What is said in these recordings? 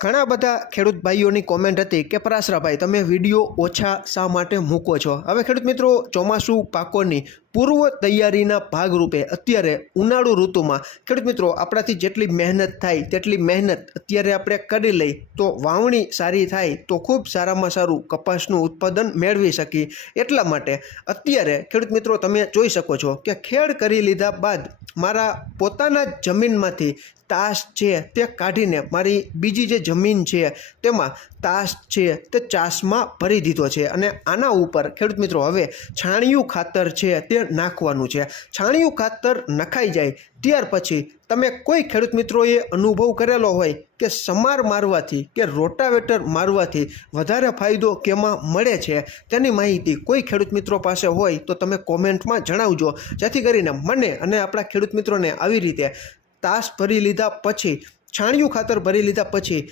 ઘણા બધા ખેડૂત ભાઈઓની કોમેન્ટ હતી કે, પરાશરાભાઈ, તમે વીડિયો ઓછા શા માટે મૂકો છો? હવે ખેડૂત મિત્રો, ચોમાસું પાકોની પૂર્વ તૈયારીના ભાગરૂપે અત્યારે ઉનાળુ ઋતુમાં, ખેડૂત મિત્રો, આપણાથી જેટલી મહેનત થાય, તેટલી મહેનત અત્યારે આપણે કરી લઈ, તો વાવણી સારી થાય, તો ખૂબ સારામાં સારું કપાસનું ઉત્પાદન મેળવી શકીએ. એટલા માટે અત્યારે, ખેડૂત મિત્રો, તમે જોઈ શકો છો કે ખેડ કરી લીધા બાદ મારા પોતાના જમીનમાંથી તાસ છે તે કાઢીને મારી બીજી જે જમીન છે તેમાં તાસ છે તે ચાસમાં ભરી દીધો છે. અને આના ઉપર, ખેડૂત મિત્રો, હવે છાણિયું ખાતર છે તે નાખવાનું છે. છાણિયું ખાતર નખાઈ જાય, ત્યાર પછી તમે કોઈ ખેડૂત મિત્રોએ અનુભવ કરેલો હોય કે સમાર મારવાથી કે રોટાવેટર મારવાથી વધારે ફાયદો કેમાં મળે છે, તેની માહિતી કોઈ ખેડૂત મિત્રો પાસે હોય તો તમે કોમેન્ટમાં જણાવજો. જેથી કરીને મને અને આપણા ખેડૂત મિત્રોને આવી રીતે તાસ ભરી લીધા પછી, છાણિયું ખાતર ભરી લીધા પછી,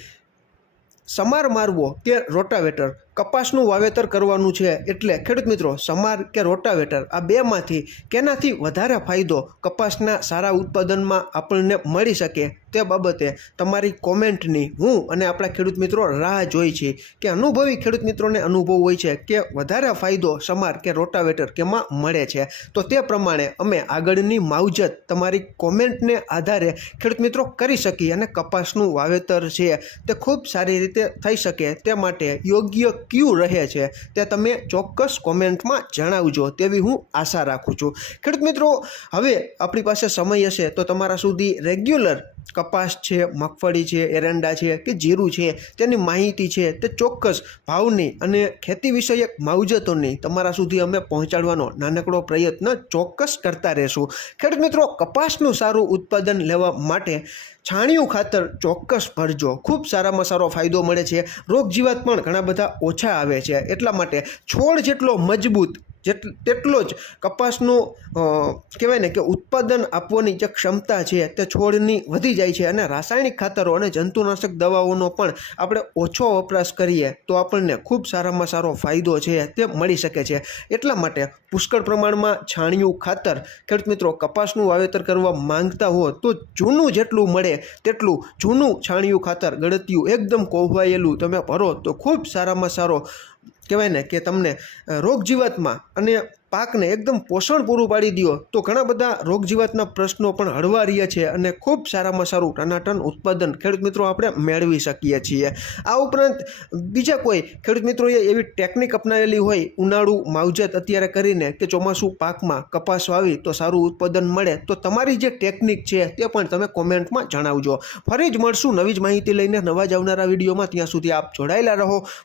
સમાર મારવો કે રોટાવેટર કપાસનું વાવેતર કરવાનું છે એટલે ખેડૂત મિત્રો, સમાર કે રોટાવેટર, આ બેમાંથી કેનાથી વધારે ફાયદો કપાસના સારા ઉત્પાદનમાં આપણને મળી શકે? તે બાબતે તમારી કોમેન્ટની હું અને આપણા ખેડૂત મિત્રો રાહ જોઈ છે કે અનુભવી ખેડૂત મિત્રોને અનુભવ હોય છે કે વધારે ફાયદો સમાર કે રોટાવેટર કેમાં મળે છે? તો તે પ્રમાણે અમે આગળની માવજત તમારી કોમેન્ટને આધારે ખેડૂત મિત્રો કરી શકીએ અને કપાસનું વાવેતર છે તે ખૂબ સારી રીતે થઈ શકે તે માટે યોગ્ય ક્યુ રહે છે તે તમે ચોક્કસ કોમેન્ટમાં જણાવજો, તેવી હું આશા રાખું છું. ખેડૂત મિત્રો, હવે આપણી પાસે સમય હશે તો તમારા સુધી રેગ્યુલર કપાસ છે, મગફળી છે, એરંડા છે કે જીરું છે, તેની માહિતી છે તે ચોક્કસ ભાવની અને ખેતી વિષયક માવજતોની તમારા સુધી અમે પહોંચાડવાનો નાનકડો પ્રયત્ન ચોક્કસ કરતા રહેશું. ખેડૂત મિત્રો, કપાસનું સારું ઉત્પાદન લેવા માટે છાણિયું ખાતર ચોક્કસ ભરજો. ખૂબ સારામાં સારો ફાયદો મળે છે. રોગ જીવાત પણ ઘણા બધા ઓછા આવે છે. એટલા માટે છોડ જેટલો મજબૂત તેટલો જ કપાસનું કહેવાય ને કે ઉત્પાદન આપવાની જે ક્ષમતા છે તે છોડની વધી જાય છે અને રાસાયણિક ખાતરો અને જંતુનાશક દવાઓનો પણ આપણે ઓછો વપરાશ કરીએ તો આપણને ખૂબ સારામાં સારો ફાયદો છે તે મળી શકે છે. એટલા માટે પુષ્કળ પ્રમાણમાં છાણિયું ખાતર, ખેડૂત મિત્રો, કપાસનું વાવેતર કરવા માંગતા હો તો જૂનું જેટલું મળે તેટલું જૂનું છાણિયું ખાતર ગળતિયું એકદમ કોહવાયેલું તમે ભરો તો ખૂબ સારામાં સારો કહેવાય ને કે તમને અ, રોગ જીવાતમાં અને પાકને એકદમ પોષણ પૂરું પાડી દો તો ઘણા બધા રોગ જીવાતના પ્રશ્નો પણ હળવા રહ્યા છે અને ખૂબ સારામાં સારું ટનાટન ઉત્પાદન ખેડૂત મિત્રો આપણે મેળવી શકીએ છીએ. આ ઉપરાંત બીજા કોઈ ખેડૂત મિત્રોએ એવી ટેકનિક અપનાવેલી હોય ઉનાળુ માવજત અત્યારે કરીને કે ચોમાસું પાકમાં કપાસ વાવી તો સારું ઉત્પાદન મળે તો તમારી જે ટેકનિક છે તે પણ તમે કોમેન્ટમાં જણાવજો. ફરી જ મળશું નવી જ માહિતી લઈને નવા જ આવનારા વિડીયોમાં ત્યાં સુધી આપ જોડાયેલા રહો.